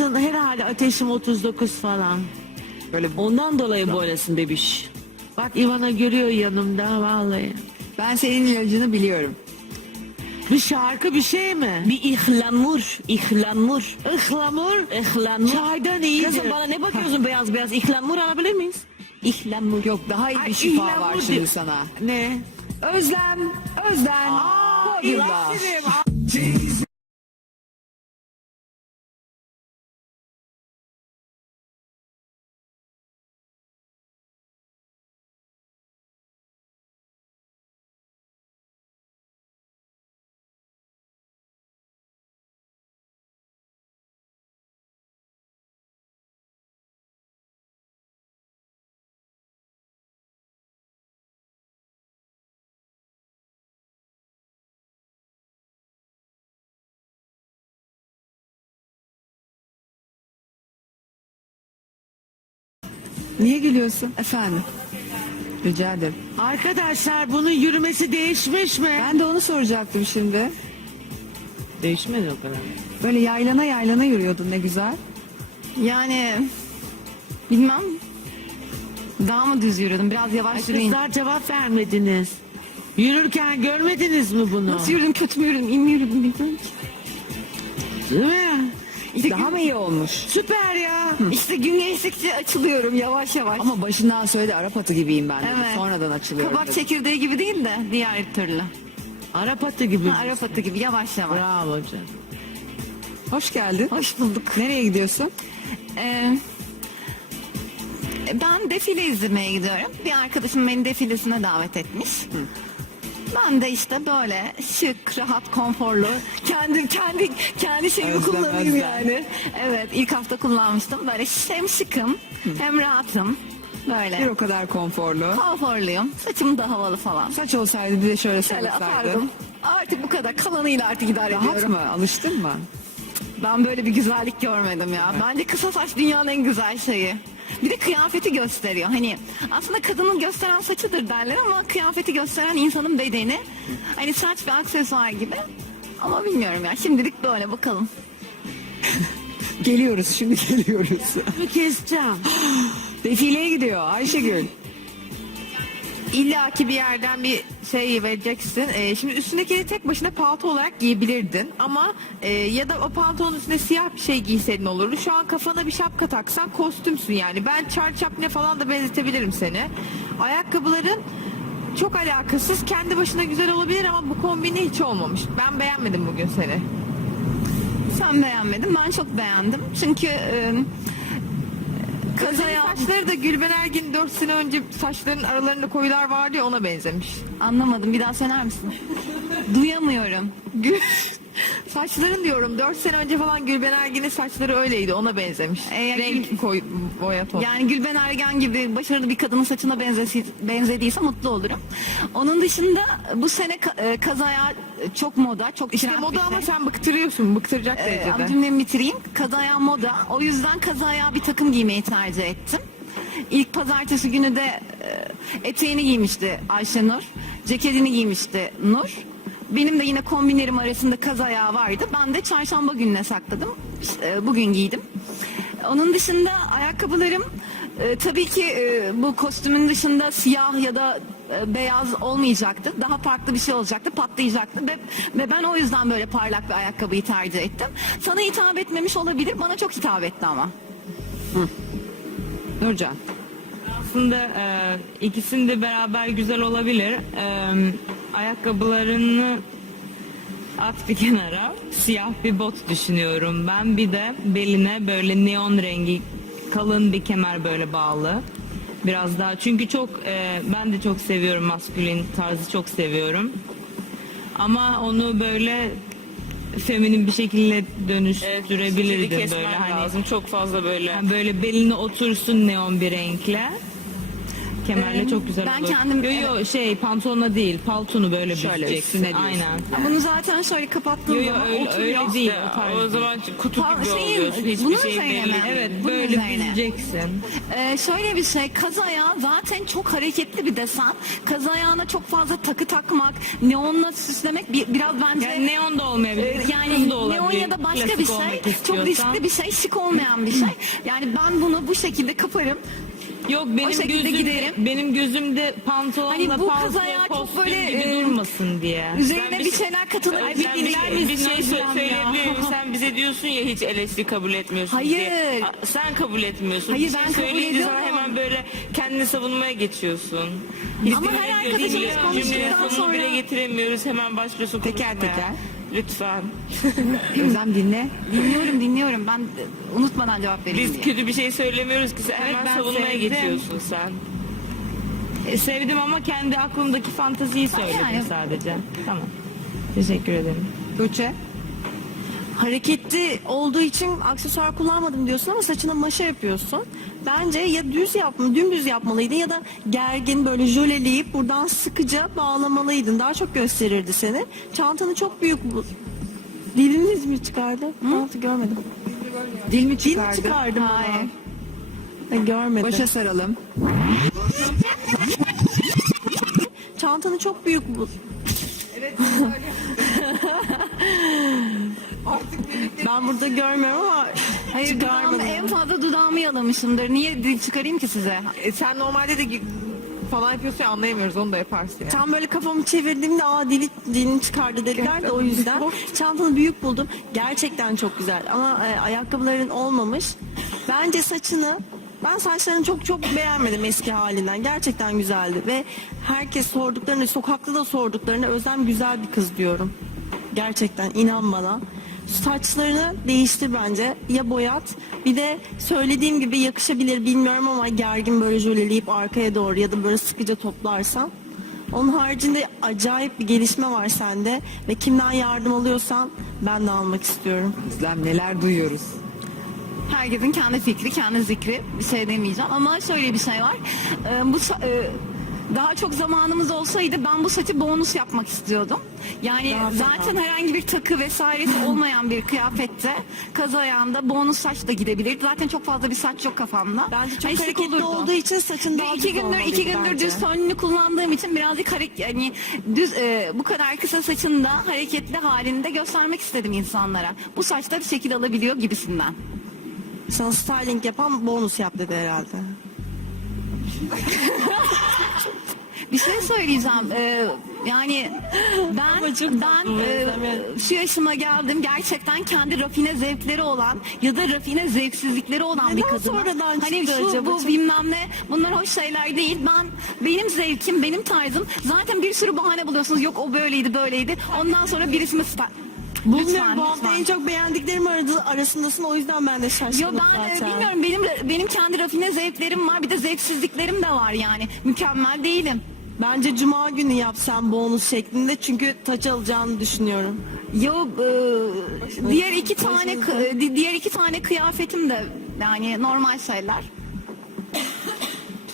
olmasın herhalde ateşim 39 falan. Böyle Ondan dolayı böylesin bebiş. Bak Ivana görüyor yanımda vallahi. ben senin ilacını biliyorum. Bir şarkı bir şey mi? Bir ihlanmur, ihlanmur. Ihlamur. İhlanmur. Çaydan iyidir. Kızım bana ne bakıyorsun beyaz beyaz? İhlanmur alabilir miyiz? İhlanmur. Yok daha iyi Ay, bir şifa ihlamur var diyor. şimdi sana. Ne? Özlem, Özlem. Podyumda. İlaçlarım. Niye gülüyorsun? Efendim. Rica ederim. Arkadaşlar bunun yürümesi değişmiş mi? Ben de onu soracaktım şimdi. Değişmedi o kadar. Böyle yaylana yaylana yürüyordun ne güzel. Yani bilmem. Daha mı düz yürüdüm? Biraz yavaş yürüyün. Kızlar cevap vermediniz. Yürürken görmediniz mi bunu? Nasıl yürüdüm? Kötü mü yürüdüm? İyi mi yürüdüm? Bilmiyorum ki. Değil mi? İşte, Daha mı iyi olmuş? Süper ya. işte gün geçtikçe açılıyorum yavaş yavaş. Ama başından söyledi Arap atı gibiyim ben dedi. Evet. Sonradan açılıyorum. Kabak dedi. çekirdeği gibi değil de diğer türlü. Arap atı gibi. Ha, Arap atı gibi yavaş yavaş. Bravo canım. Hoş geldin. Hoş bulduk. Nereye gidiyorsun? Ee, ben defile izlemeye gidiyorum. Bir arkadaşım beni defilesine davet etmiş. Ben de işte böyle şık, rahat, konforlu, kendi kendi kendi şeyimi Özlem, kullanayım özlem. yani. Evet, ilk hafta kullanmıştım. Böyle hem şıkım, hem rahatım. Bir Böyle o kadar konforlu. konforluyum. Saçım da havalı falan. Saç olsaydı bir de şöyle Şöyle atardım. Artık bu kadar. Kalanıyla artık idare Rahat ediyorum. mı? Alıştın mı? Ben böyle bir güzellik görmedim ya. Bence kısa saç dünyanın en güzel şeyi. Bir de kıyafeti gösteriyor. Hani aslında kadının gösteren saçıdır derler ama kıyafeti gösteren insanın bedeni. Hani saç bir aksesuar gibi. Ama bilmiyorum ya. Şimdilik böyle bakalım. Geliyoruz şimdi geliyoruz. Bunu keseceğim. Defileye gidiyor Ayşegül. İlla ki bir yerden bir şey vereceksin. Ee, şimdi üstündekini tek başına palto olarak giyebilirdin ama e, ya da o pantolonun üstüne siyah bir şey giyseydin olurdu. Şu an kafana bir şapka taksan kostümsün yani. Ben Chaplin'e falan da benzetebilirim seni. Ayakkabıların çok alakasız. Kendi başına güzel olabilir ama bu kombini hiç olmamış. Ben beğenmedim bugün seni. Sen beğenmedin. Ben çok beğendim. Çünkü e, Kazaya saçları da Gülben Ergin 4 sene önce saçların aralarında koyular vardı ya ona benzemiş. anlamadım. Bir daha söyler misin? Duyamıyorum. Gül... Saçların diyorum 4 sene önce falan Gülben Ergin'in saçları öyleydi ona benzemiş. Eğer Renk koy boya ton. Yani Gülben Ergen gibi başarılı bir kadının saçına benzesi, benzediyse mutlu olurum. Onun dışında bu sene ka- e, kazaya çok moda, çok işte moda ama sen bıktırıyorsun bıktıracak Ee, derecede. cümlemi bitireyim. Kazaya moda. O yüzden kazaya bir takım giymeyi tercih ettim. İlk pazartesi günü de e, eteğini giymişti Ayşenur. Ceketini giymişti Nur. Benim de yine kombinlerim arasında kaz ayağı vardı. Ben de çarşamba gününe sakladım. İşte, e, bugün giydim. Onun dışında ayakkabılarım e, tabii ki e, bu kostümün dışında siyah ya da e, beyaz olmayacaktı. Daha farklı bir şey olacaktı, patlayacaktı. Ve, ve ben o yüzden böyle parlak bir ayakkabıyı tercih ettim. Sana hitap etmemiş olabilir, bana çok hitap etti ama. Nurcan. Aslında e, ikisinin de beraber güzel olabilir. E, ayakkabılarını at bir kenara. Siyah bir bot düşünüyorum ben. Bir de beline böyle neon rengi kalın bir kemer böyle bağlı. Biraz daha çünkü çok e, ben de çok seviyorum maskülen tarzı çok seviyorum. Ama onu böyle feminin bir şekilde dönüştürebilirdim böyle hani lazım. Çok fazla böyle. yani böyle beline otursun neon bir renkle. Kemerle Ee, çok güzel ben olur. kendim- Yo yo şey pantolonla değil paltonu böyle Şöyle büzeceksin. üstüne diyorsun. Aynen. Bunu zaten şöyle kapattığım Yo yo zaman öyle, oturuyor. öyle değil. O tarz o değil. zaman kutu Pa- gibi şeyin- oluyorsun. Hiçbir şey üzerine belli mi? Evet Bunun böyle üzerine. büzeceksin. Ee, şöyle bir şey kaz ayağı zaten çok hareketli bir desen. Kaz ayağına çok fazla takı takmak, neonla süslemek bir, biraz bence Yani neon da olmayabilir. e, kırmızı yani da olabilir, neon ya da başka klasik bir şey çok istiyorsan. riskli bir şey, şık olmayan bir şey. Yani ben bunu bu şekilde kaparım. Yok benim şekilde gözümde, giderim. benim gözümde pantolonla Hani bu palto, ayağı çok böyle, gibi e, durmasın diye. Üzerine bir bir şey- şeyler katılır. Ay, bir, bir dinler bir, bir misin? şey sö- Ya. söyleyebilir miyim? Sen bize diyorsun ya hiç eleştiri kabul etmiyorsun Hayır. diye. Sen kabul etmiyorsun. Hayır, bir şey ben kabul söyleyince sonra ediyorum. hemen böyle kendini savunmaya geçiyorsun. Ama her arkadaşımız konuştuktan cümlenin sonunu sonra- bile getiremiyoruz. Hemen başlıyorsun Teker teker. Lütfen. Özlem dinle. Dinliyorum dinliyorum. Ben unutmadan cevap vereyim Biz diye. kötü bir şey söylemiyoruz ki sen hemen ben savunmaya sevdim. geçiyorsun sen. E, sevdim ama kendi aklımdaki fantaziyi söyledim yani- sadece. Tamam. Teşekkür ederim. Tuğçe. Hareketli olduğu için aksesuar kullanmadım diyorsun ama saçına maşa yapıyorsun. Bence ya düz yapma, dümdüz yapmalıydın ya da gergin böyle jöleleyip buradan sıkıca bağlamalıydın. Daha çok gösterirdi seni. Çantanı çok büyük bu. Diliniz mi çıkardı? Hı? görmedim. Dil mi Dil mi çıkardı? çıkardım Hayır. Ben görmedim. Başa saralım. Çantanı çok büyük bu. ben burada görmüyorum ama Hayır dudağımı, çıkarmadım. en fazla dudağımı yalamışımdır. Niye dil çıkarayım ki size? E, sen normalde de gi- falan yapıyorsun ya anlayamıyoruz onu da yaparsın yani. Tam böyle kafamı çevirdiğimde aa dili, dilini çıkardı dediler de o yüzden. Çantanı büyük buldum. Gerçekten çok güzel ama e, ayakkabıların olmamış. Bence saçını ben saçlarını çok çok beğenmedim eski halinden. Gerçekten güzeldi ve herkes sorduklarını, sokakta da sorduklarını Özlem güzel bir kız diyorum. Gerçekten inan bana. Saçlarını değiştir bence. Ya boyat. Bir de söylediğim gibi yakışabilir bilmiyorum ama gergin böyle jöleleyip arkaya doğru ya da böyle sıkıca toplarsan. Onun haricinde acayip bir gelişme var sende ve kimden yardım alıyorsan ben de almak istiyorum. Özlem neler duyuyoruz. Herkesin kendi fikri, kendi zikri. Bir şey demeyeceğim. Ama şöyle bir şey var. Ee, bu e, daha çok zamanımız olsaydı ben bu saçı bonus yapmak istiyordum. Yani Daha fena. zaten herhangi bir takı vesairesi olmayan bir kıyafette kaz ayağında bonus saç da gidebilir. Zaten çok fazla bir saç yok kafamda. Bence çok Hani hareketli olurdu. olduğu için saçın daha iki gündür iki gündür bence. düz fönlü kullandığım için birazcık hareket yani düz e, bu kadar kısa saçın da hareketli halini de göstermek istedim insanlara. Bu saçta bir şekil alabiliyor gibisinden. Sana styling yapan bonus yap dedi herhalde. Bir şey söyleyeceğim. Ee, yani ben ben e, şu yaşıma geldim gerçekten kendi rafine zevkleri olan ya da rafine zevksizlikleri olan bir Neden kadınım. sonradan Hani çıktı şu acaba? bu bilmem ne bunlar hoş şeyler değil. Ben benim zevkim, benim tarzım zaten bir sürü bahane buluyorsunuz. Yok o böyleydi, böyleydi. Ondan sonra birisini sta- Bilmiyorum bu hafta en çok beğendiklerim aradı, arasındasın o yüzden ben de şaşkınım Yo ben e, zaten. bilmiyorum benim benim kendi rafine zevklerim var bir de zevksizliklerim de var yani. Mükemmel değilim. Bence cuma günü yapsam bonus şeklinde çünkü taç alacağını düşünüyorum. Yo e, diğer iki tane kı- di- diğer iki tane kıyafetim de yani normal şeyler.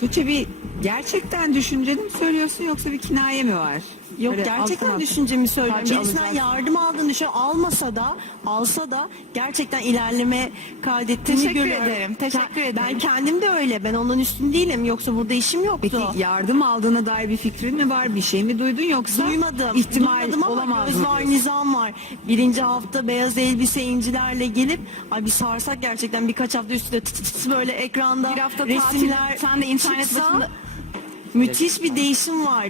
Tuğçe bir gerçekten düşünceni mi söylüyorsun yoksa bir kinaye mi var? Yok Böyle gerçekten alttan düşüncemi söylüyorum. Taç Birisinden alacaksın. yardım aldığını düşün. Almasa da alsa da gerçekten ilerleme kaydettiğini Teşekkür görüyorum. ederim, teşekkür Ben ederim. kendim de öyle. Ben onun üstün değilim. Yoksa burada işim yoktu. Peki yardım aldığına dair bir fikrin mi var? Bir şey mi duydun yoksa Duymadım. ihtimal Duymadım ama olamaz göz mı? var, nizam var. Birinci hafta beyaz elbise incilerle gelip ay bir sarsak gerçekten birkaç hafta üstüne tıt böyle ekranda Bir hafta resimler tatil sen de internet çıksa başında müthiş bir değişim var.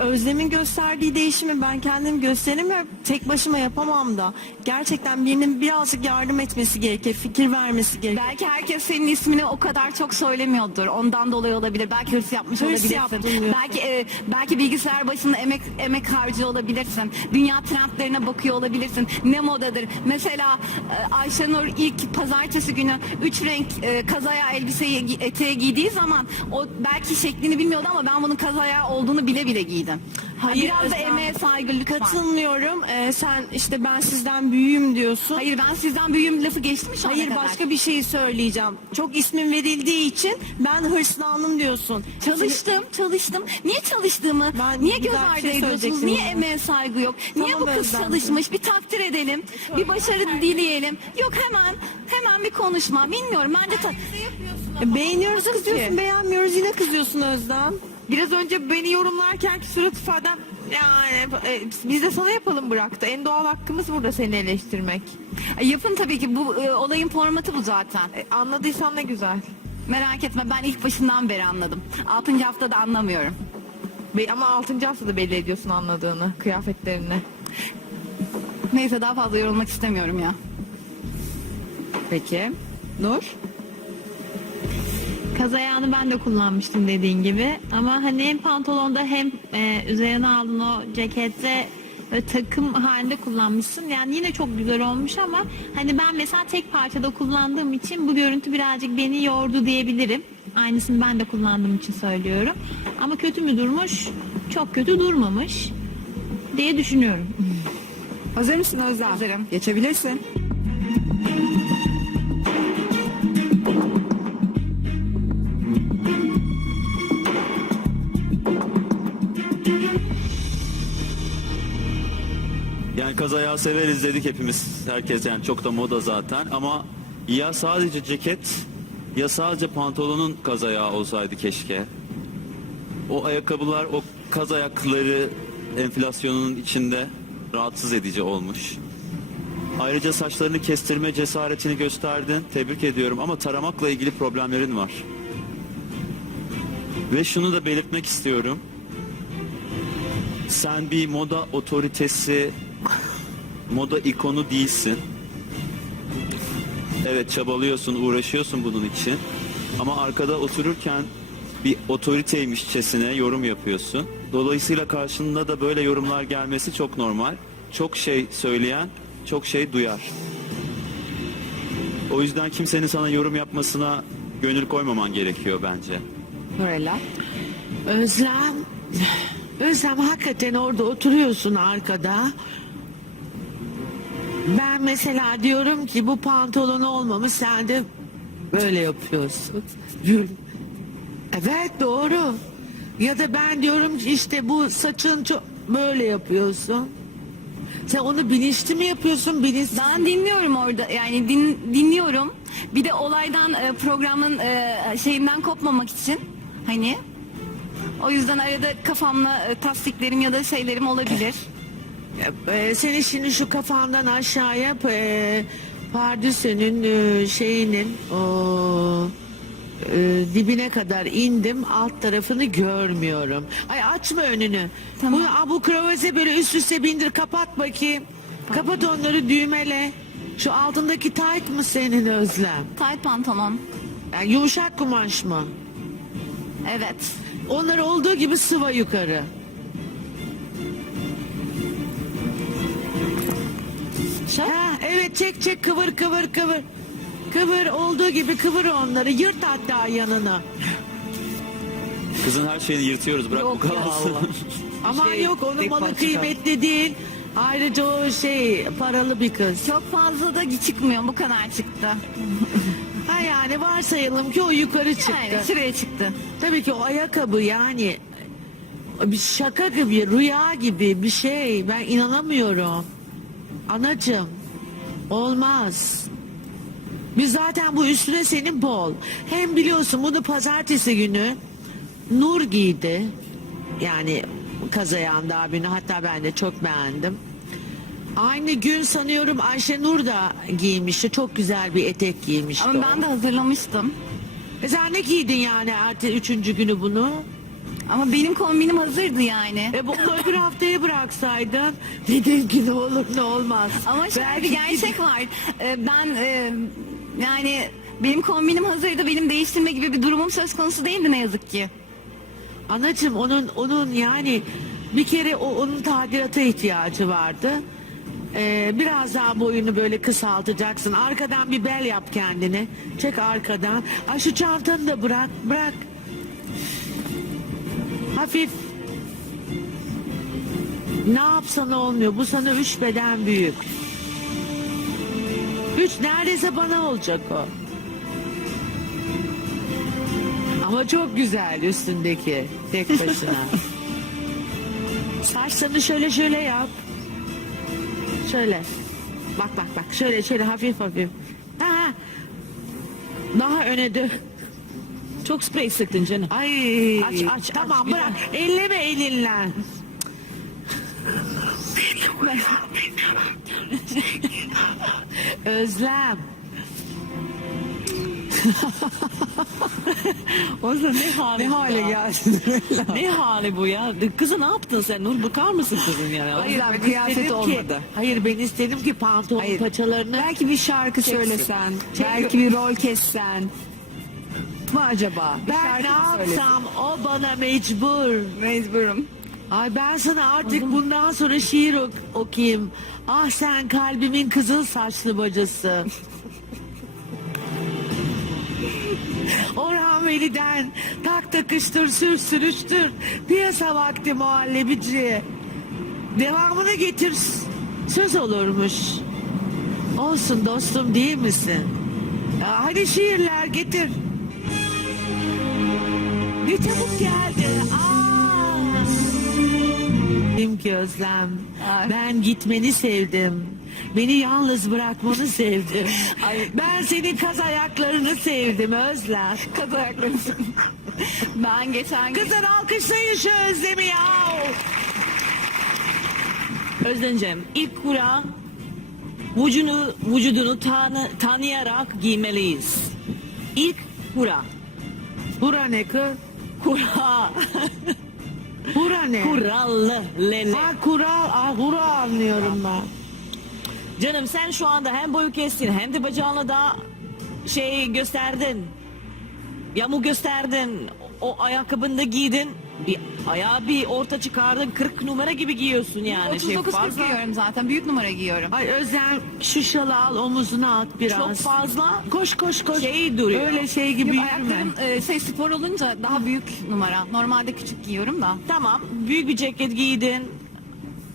Özlem'in gösterdiği değişimi ben kendim gösteremiyorum. Tek başıma yapamam da. Gerçekten birinin birazcık yardım etmesi gerekir. Fikir vermesi gerekir. belki herkes senin ismini o kadar çok söylemiyordur. Ondan dolayı olabilir. Belki hırs yapmış Hırs olabilirsin. diyorsun. Belki e, belki bilgisayar başında emek emek harcıyor olabilirsin. Dünya trendlerine bakıyor olabilirsin. Ne modadır? Mesela e, Ayşenur ilk pazartesi günü üç renk e, kazaya elbiseyi gi- eteği giydiği zaman o belki şeklini bilmiyordu ama ben bunun kazaya olduğunu bile bile giydim. Hayır, Biraz da Özlem. emeğe saygı lütfen. Katılmıyorum. Ee, sen işte ben sizden büyüğüm diyorsun. Hayır ben sizden büyüğüm lafı geçti mi şu ana Hayır kadar? başka bir şey söyleyeceğim. Çok ismin verildiği için ben hırslandım diyorsun. Çalıştım, çalıştım. Niye çalıştığımı, Ben niye göz bir ardı şey ediyorsunuz? söyleyecektim Niye emeğe saygı yok? Niye Tamam bu kız Özlem. çalışmış? Bir takdir edelim. Bir başarı dileyelim. Yok hemen, hemen bir konuşma. Bilmiyorum bence ta- E, Beğeniyoruz kızıyorsun, beğenmiyoruz yine kızıyorsun Özlem. Biraz önce beni yorumlarken ki surat ifadem yani e, biz de sana yapalım bıraktı. En doğal hakkımız burada seni eleştirmek. E, yapın tabii ki bu e, olayın formatı bu zaten. E, anladıysan ne güzel. Merak etme ben ilk başından beri anladım. Altıncı haftada anlamıyorum. Be- ama 6. haftada belli ediyorsun anladığını kıyafetlerinle. Neyse daha fazla yorulmak istemiyorum ya. Peki. Nur? Kaz ayağını ben de kullanmıştım dediğin gibi. Ama hani hem pantolonda hem e, üzerine aldığın o cekette böyle takım halinde kullanmışsın. Yani yine çok güzel olmuş ama hani ben mesela tek parçada kullandığım için bu görüntü birazcık beni yordu diyebilirim. Aynısını ben de kullandığım için söylüyorum. Ama kötü mü durmuş? Çok kötü durmamış diye düşünüyorum. Hazır mısın Özlem? Hazırım. Geçebilirsin. Severiz dedik hepimiz. Herkes yani çok da moda zaten ama ya sadece ceket ya sadece pantolonun kazayağı olsaydı keşke. O ayakkabılar o kaz ayakları enflasyonunun içinde rahatsız edici olmuş. Ayrıca saçlarını kestirme cesaretini gösterdin. Tebrik ediyorum ama taramakla ilgili problemlerin var. Ve şunu da belirtmek istiyorum. Sen bir moda otoritesi, moda ikonu değilsin. Evet çabalıyorsun, uğraşıyorsun bunun için. Ama arkada otururken bir otoriteymişçesine yorum yapıyorsun. Dolayısıyla karşında da böyle yorumlar gelmesi çok normal. Çok şey söyleyen çok şey duyar. O yüzden kimsenin sana yorum yapmasına gönül koymaman gerekiyor bence. Nurella. Özlem, Özlem hakikaten orada oturuyorsun arkada. Ben mesela diyorum ki bu pantolon olmamış sen de böyle yapıyorsun. Evet doğru. Ya da ben diyorum ki işte bu saçın çok böyle yapıyorsun. Sen onu bilinçli mi yapıyorsun? Bilinçsiz. Ben dinliyorum orada yani din, dinliyorum. Bir de olaydan e, programın e, şeyinden kopmamak için hani o yüzden arada kafamla e, tasdiklerim ya da şeylerim olabilir. Ee, senin şimdi şu kafandan aşağıya e, pardüsünün e, şeyinin o e, dibine kadar indim alt tarafını görmüyorum. Ay açma önünü. Tamam. Bu, bu kravaze böyle üst üste bindir kapat bakayım. Kapat onları düğmele. Şu altındaki tayt mı senin Özlem? Tight pantolon. Yani yumuşak kumaş mı? Evet. Onları olduğu gibi sıva yukarı. Ha, evet çek çek kıvır kıvır kıvır. Kıvır olduğu gibi kıvır onları. Yırt hatta yanına. Kızın her şeyini yırtıyoruz bırak bu kalsın. Ama Şey, yok onun tek malı parça kıymetli değil. Ayrıca o şey paralı bir kız. Çok fazla da çıkmıyor bu kadar çıktı. Ha yani varsayalım ki o yukarı çıktı. Yani şuraya çıktı. Tabii ki o ayakkabı yani bir şaka gibi, rüya gibi bir şey. Ben inanamıyorum. Anacığım, olmaz. Biz zaten bu üstüne senin bol. Hem biliyorsun bunu pazartesi günü Nur giydi. Yani kazayağında abini hatta ben de çok beğendim. Aynı gün sanıyorum Ayşe Nur da giymişti. Çok güzel bir etek giymişti. Ama o. ben de hazırlamıştım. E sen ne giydin yani ertesi üçüncü günü bunu? Ama benim kombinim hazırdı yani. E bunu öbür haftaya bıraksaydın. Dedin ki ne olur ne olmaz. Ama şöyle Belki bir gerçek var. Ee, ben e, yani benim kombinim hazırdı. Benim değiştirme gibi bir durumum söz konusu değildi ne yazık ki. Anacığım onun onun yani bir kere o onun tadilata ihtiyacı vardı. Ee, biraz daha boyunu böyle kısaltacaksın. Arkadan bir bel yap kendine. Çek arkadan. Ay şu çantanı da bırak. Bırak. Hafif. Ne yapsan olmuyor. Bu sana üç beden büyük. Üç neredeyse bana olacak o. Ama çok güzel üstündeki tek başına. Saçlarını şöyle şöyle yap. Şöyle. Bak bak bak. Şöyle şöyle hafif hafif. Ha, ha. Daha öne dön. Çok sprey sıktın canım. Ay. Aç, aç, Tamam aç, bırak. Elleme elinle. Özlem. O zaman ne hali Ne hale geldin? Ne hali bu ya? Kızı ne yaptın sen Nur? Bakar mısın kızın yani? Hayır, ben kıyafet istedim ki- olmadı. hayır ben istedim ki pantolon Hayır. paçalarını Belki bir şarkı Çeksin. söylesen, Çek- belki bir rol kessen. Mı acaba? Bir ben ne yapsam o bana mecbur. Mecburum. Ay ben sana artık bundan sonra şiir ok- okuyayım. Ah sen kalbimin kızıl saçlı bacası. Orhan Veli'den tak takıştır sür sürüştür. Piyasa vakti muhallebici. Devamını getir söz olurmuş. Olsun dostum değil misin? Ya hadi şiirler getir. Ne çabuk geldi. Aa. Ki Özlem, ben gitmeni sevdim. Beni yalnız bırakmanı sevdim. ben senin kaz ayaklarını sevdim Özlem. Kaz ayaklarını. ben geçen gün Kızlar alkışlayın şu Özlem'i ya. Özleneceğim. İlk kura vücudunu, vücudunu tanı, tanıyarak giymeliyiz. İlk kura. Bura ne kız? Kura. Bura ne? Kurallı. Lele. Ha kural, ah kural anlıyorum ben. Canım sen şu anda hem boyu kestin hem de bacağını da şey gösterdin. Yamuk gösterdin. O ayakkabını da giydin. Bir ayağı bir orta çıkardın. 40 numara gibi giyiyorsun yani. 39 şey kız giyiyorum zaten. Büyük numara giyiyorum. Ay Özlem şu şalı al omuzuna at biraz. Çok fazla Koş koş koş. şey duruyor. Öyle şey gibi Yok, yürüme. ayaklarım e, şey spor olunca daha büyük numara. Normalde küçük giyiyorum da. Tamam. Büyük bir ceket giydin.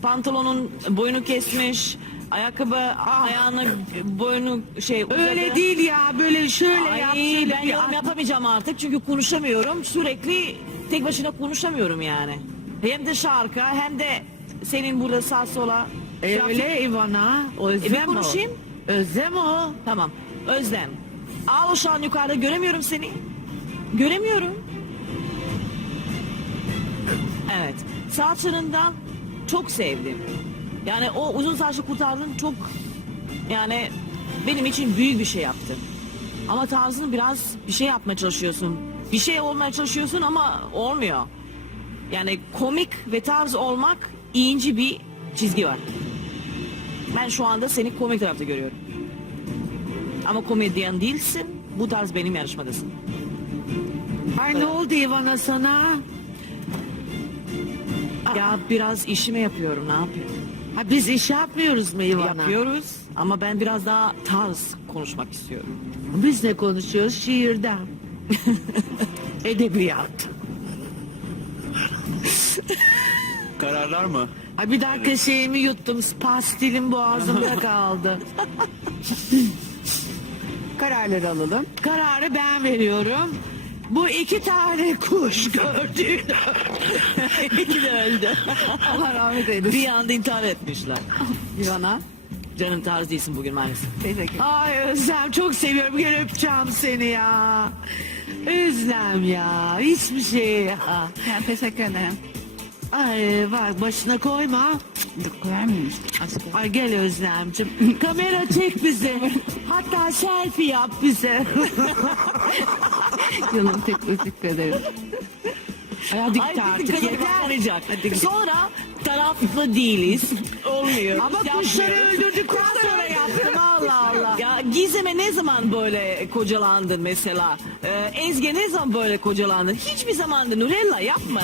Pantolonun boyunu kesmiş. Ayakkabı ayağını boynu şey uzadı. Öyle değil ya böyle şöyle Ay, yap. şöyle ben bir yorum at. yapamayacağım artık çünkü konuşamıyorum. Sürekli tek başına konuşamıyorum yani. Hem de şarkı hem de senin burada sağ sola. E, trafik- öyle Ivana. Özlem E, bir konuşayım. o. Özlem o. Tamam. Özlem. Al şu an yukarıda göremiyorum seni. Göremiyorum. Evet. Saçlarından çok sevdim. Yani o uzun saçlı kurtardın çok yani benim için büyük bir şey yaptın. Ama tarzını biraz bir şey yapmaya çalışıyorsun. Bir şey olmaya çalışıyorsun ama olmuyor. Yani komik ve tarz olmak ince bir çizgi var. Ben şu anda seni komik tarafta görüyorum. Ama komedyen değilsin. Bu tarz benim yarışmadasın. Ay ne oldu Ivana sana? Ya biraz işimi yapıyorum ne yapayım? Ha, biz iş yapmıyoruz mu Ivana? Yapıyoruz ama ben biraz daha tarz konuşmak istiyorum. Biz ne konuşuyoruz? Şiirden. Edebiyat. Kararlar mı? Ay bir dakika şeyimi yuttum. Pastilim boğazımda kaldı. Kararları alalım. Kararı ben veriyorum. Bu iki tane kuş gördüğünü İki de öldü. Allah rahmet eylesin. bir anda intihar etmişler. Ivana. Canım tarz değilsin bugün maalesef. Ay Özlem çok seviyorum. Gel öpeceğim seni ya. Özlem ya. Hiçbir şey ya. Yani teşekkür ederim. Ay bak başına koyma. Dur, Koyar mıyım? Aşkım. Ay gel Özlemcim. Kamera çek bizi. Hatta selfie yap bize. Canım tek teşekkür ederim. Hadi Ay artık artık yeter. kapanacak. Sonra taraflı değiliz. Olmuyor. Ama Biz kuşları yapmıyoruz. öldürdükten sonra yaptım Allah Allah. Ya Gizem'e ne zaman böyle kocalandın mesela? Ee, Ezgi ne zaman böyle kocalandın? Hiçbir zaman da Nurella yapma.